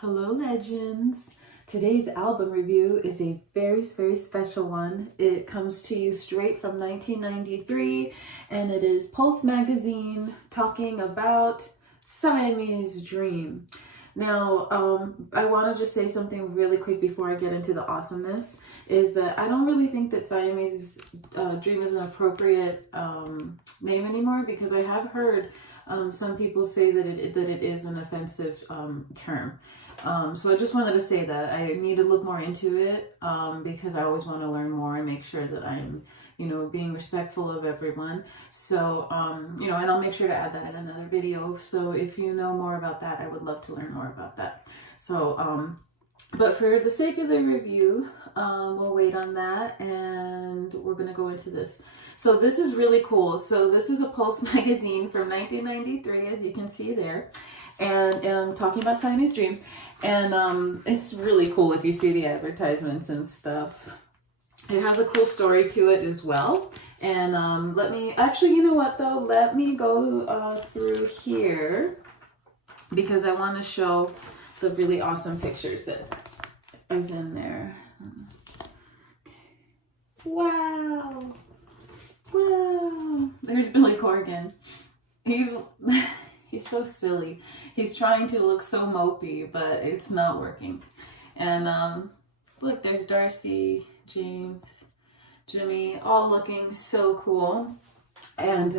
Hello, legends. Today's album review is a very special one. It comes to you straight from 1993, and it is Pulse magazine talking about Siamese Dream. Now, I want to just say something really quick before I get into the awesomeness, is that I don't really think that Siamese Dream is an appropriate name anymore, because I have heard some people say that it is an offensive term. So I just wanted to say that I need to look more into it because I always want to learn more and make sure that I'm, being respectful of everyone. So, and I'll make sure to add that in another video. So if you know more about that, I would love to learn more about that. So, but for the sake of the review, we'll wait on that and we're going to go into this. So this is really cool. So this is a Pulse magazine from 1993, as you can see there. And talking about Siamese Dream, and it's really cool if you see the advertisements and stuff. It has a cool story to it as well. And let me actually, you know what though, let me go through here because I want to show the really awesome pictures that is in there. Wow, there's Billy Corgan. He's so silly. He's trying to look so mopey, but it's not working. And look, there's Darcy, James, Jimmy, all looking so cool. And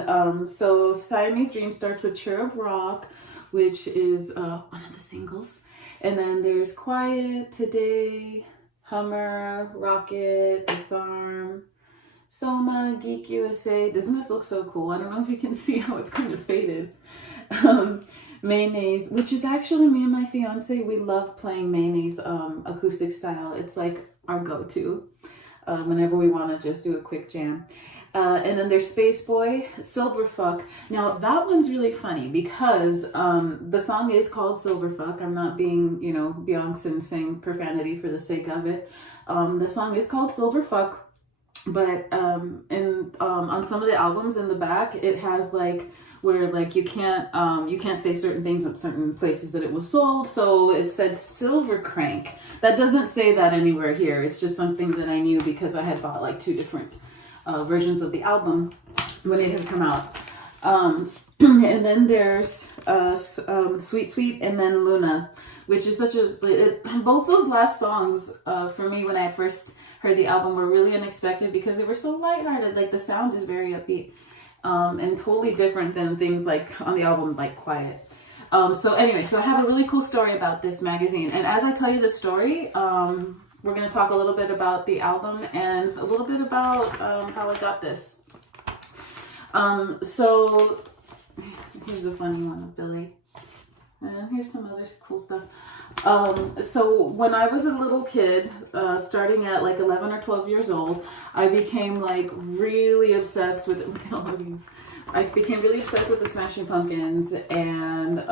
so Siamese Dream starts with Cheer Up Rock, which is one of the singles. And then there's Quiet, Today, Hummer, Rocket, Disarm, Soma, Geek USA. Doesn't this look so cool? I don't know if you can see how it's kind of faded. Mayonnaise, which is actually me and my fiance, we love playing Mayonnaise acoustic style. It's like our go-to whenever we want to just do a quick jam. And then there's Space Boy, Silverfuck. Now that one's really funny because the song is called Silverfuck. I'm not being, Beyonce and saying profanity for the sake of it. The song is called Silverfuck, but on some of the albums in the back, it has like where like you can't say certain things at certain places that it was sold. So it said Silver Crank. That doesn't say that anywhere here. It's just something that I knew because I had bought like two different versions of the album when it had come out. And then there's Sweet Sweet and then Luna, which is both those last songs for me when I first heard the album were really unexpected because they were so lighthearted. Like the sound is very upbeat. And totally different than things like on the album like Quiet. So anyway, so I have a really cool story about this magazine, and as I tell you the story, we're going to talk a little bit about the album and a little bit about how I got this. So here's a funny one of Billy, and here's some other cool stuff. So when I was a little kid, starting at like 11 or 12 years old, I became like really obsessed with, look at all of these. I became really obsessed with the Smashing Pumpkins, and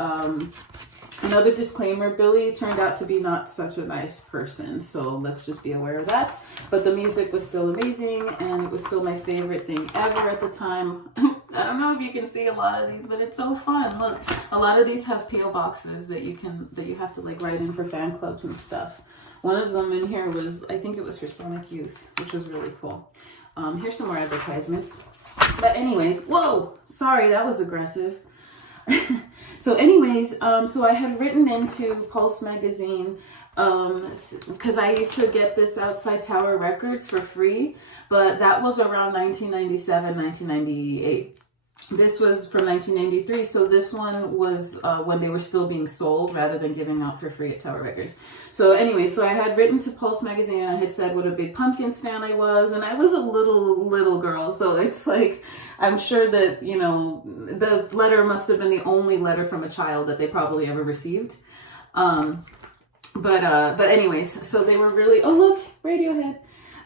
another disclaimer, Billy turned out to be not such a nice person, so let's just be aware of that. But the music was still amazing, and it was still my favorite thing ever at the time. I don't know if you can see a lot of these, but it's so fun. Look, a lot of these have P.O. boxes that you have to like write in for fan clubs and stuff. One of them in here was, I think it was for Sonic Youth, which was really cool. Here's some more advertisements. But anyways, whoa, sorry, that was aggressive. So anyways, so I had written into Pulse magazine because I used to get this outside Tower Records for free, but that was around 1997, 1998. This was from 1993, so this one was when they were still being sold rather than giving out for free at Tower Records. So anyway, so I had written to Pulse magazine and I had said what a big Pumpkins fan I was, and I was a little girl, so it's like, I'm sure that, the letter must have been the only letter from a child that they probably ever received. But anyways, so they were really, oh look, Radiohead.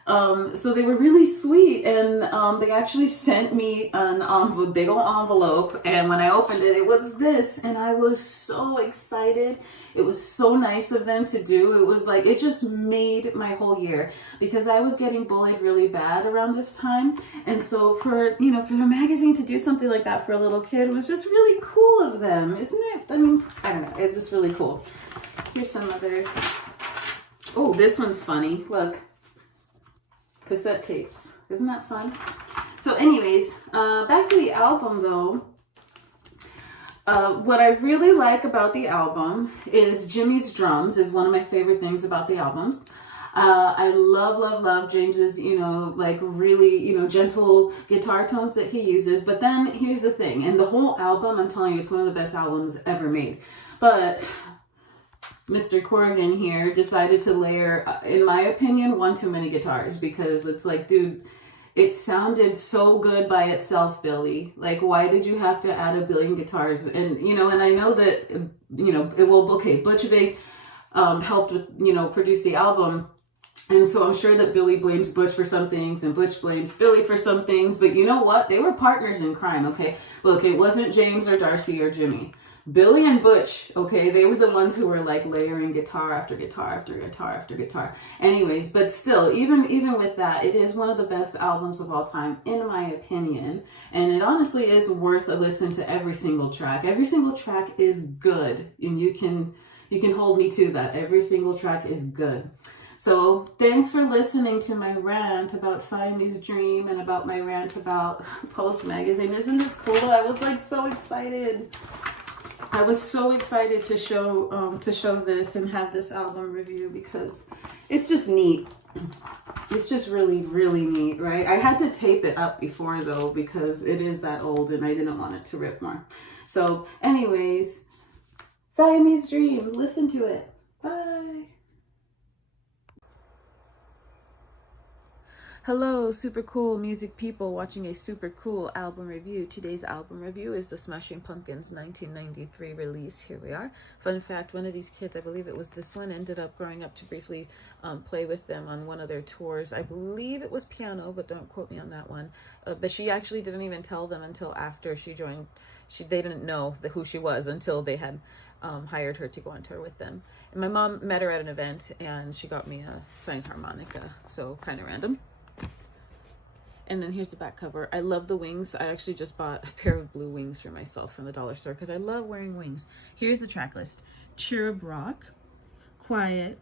So they were really sweet, and they actually sent me a big old envelope, and when I opened it, it was this, and I was so excited. It was so nice of them to do. It was like, it just made my whole year, because I was getting bullied really bad around this time, and so for the magazine to do something like that for a little kid was just really cool of them, isn't it? I mean, I don't know, it's just really cool. Here's some other, oh, this one's funny. Look, cassette tapes. Isn't that fun? So anyways, back to the album though. What I really like about the album is Jimmy's drums is one of my favorite things about the albums. I love James's, you know, like really, you know, gentle guitar tones that he uses. But then here's the thing, and the whole album, I'm telling you, it's one of the best albums ever made. But Mr. Corrigan here decided to layer, in my opinion, one too many guitars, because it's like, dude, it sounded so good by itself, Billy. Like, why did you have to add a billion guitars? And, you know, and I know that, you know, okay, Butch Vig helped with, you know, produce the album. And so I'm sure that Billy blames Butch for some things and Butch blames Billy for some things. But you know what? They were partners in crime, okay? Look, it wasn't James or Darcy or Jimmy. Billy and Butch, okay, they were the ones who were like layering guitar after guitar after guitar after guitar. Anyways, but still, even with that, it is one of the best albums of all time, in my opinion. And it honestly is worth a listen to every single track. Every single track is good, and you can hold me to that. Every single track is good. So thanks for listening to my rant about Siamese Dream and about my rant about Pulse Magazine. Isn't this cool? I was like so excited. I was so excited to show this and have this album review, because it's just neat. It's just really, really neat, right? I had to tape it up before though, because it is that old and I didn't want it to rip more. So anyways, Siamese Dream, listen to it. Bye. Hello, super cool music people watching a super cool album review. Today's album review is the Smashing Pumpkins 1993 release. Here we are. Fun fact, one of these kids, I believe it was this one, ended up growing up to briefly play with them on one of their tours. I believe it was piano, but don't quote me on that one. But she actually didn't even tell them until after she joined. They didn't know who she was until they had hired her to go on tour with them. And my mom met her at an event and she got me a signed harmonica, so kind of random. And then here's the back cover. I love the wings. I actually just bought a pair of blue wings for myself from the dollar store because I love wearing wings. Here's the track list. Cherub Rock, Quiet,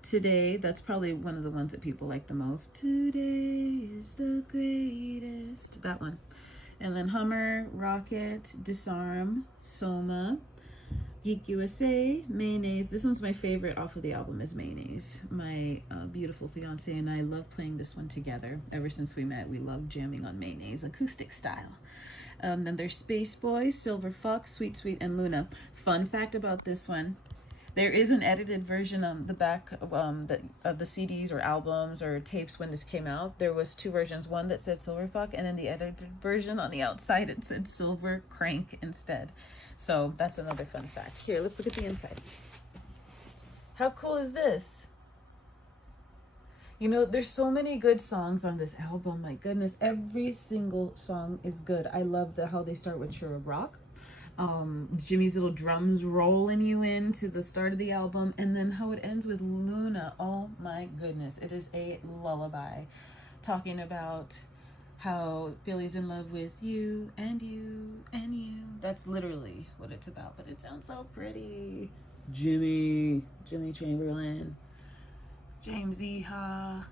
Today. That's probably one of the ones that people like the most. Today is the greatest. That one. And then Hummer, Rocket, Disarm, Soma, Geek USA, Mayonnaise. This one's my favorite off of the album is Mayonnaise. My beautiful fiance and I love playing this one together. Ever since we met, we love jamming on Mayonnaise, acoustic style. Then there's Space Boy, Silver Fox, Sweet Sweet, and Luna. Fun fact about this one, there is an edited version on the back of the CDs or albums or tapes when this came out. There was two versions, one that said Silver Fox, and then the edited version on the outside, it said Silver Crank instead. So that's another fun fact. Here, let's look at the inside. How cool is this? You know, there's so many good songs on this album. My goodness, every single song is good. I love how they start with Cherub Rock. Jimmy's little drums rolling you into the start of the album, and then how it ends with Luna. Oh my goodness, it is a lullaby talking about how Billy's in love with you and you and you. That's literally what it's about, but it sounds so pretty. Jimmy Chamberlain, James Eha,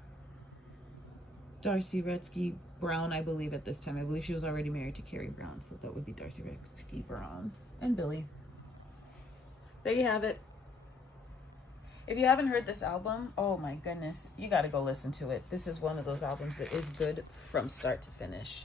Darcy Retzky Brown, I believe at this time. I believe she was already married to Carrie Brown, so that would be Darcy Retzky Brown and Billy. There you have it. If you haven't heard this album, oh my goodness, you got to go listen to it. This is one of those albums that is good from start to finish.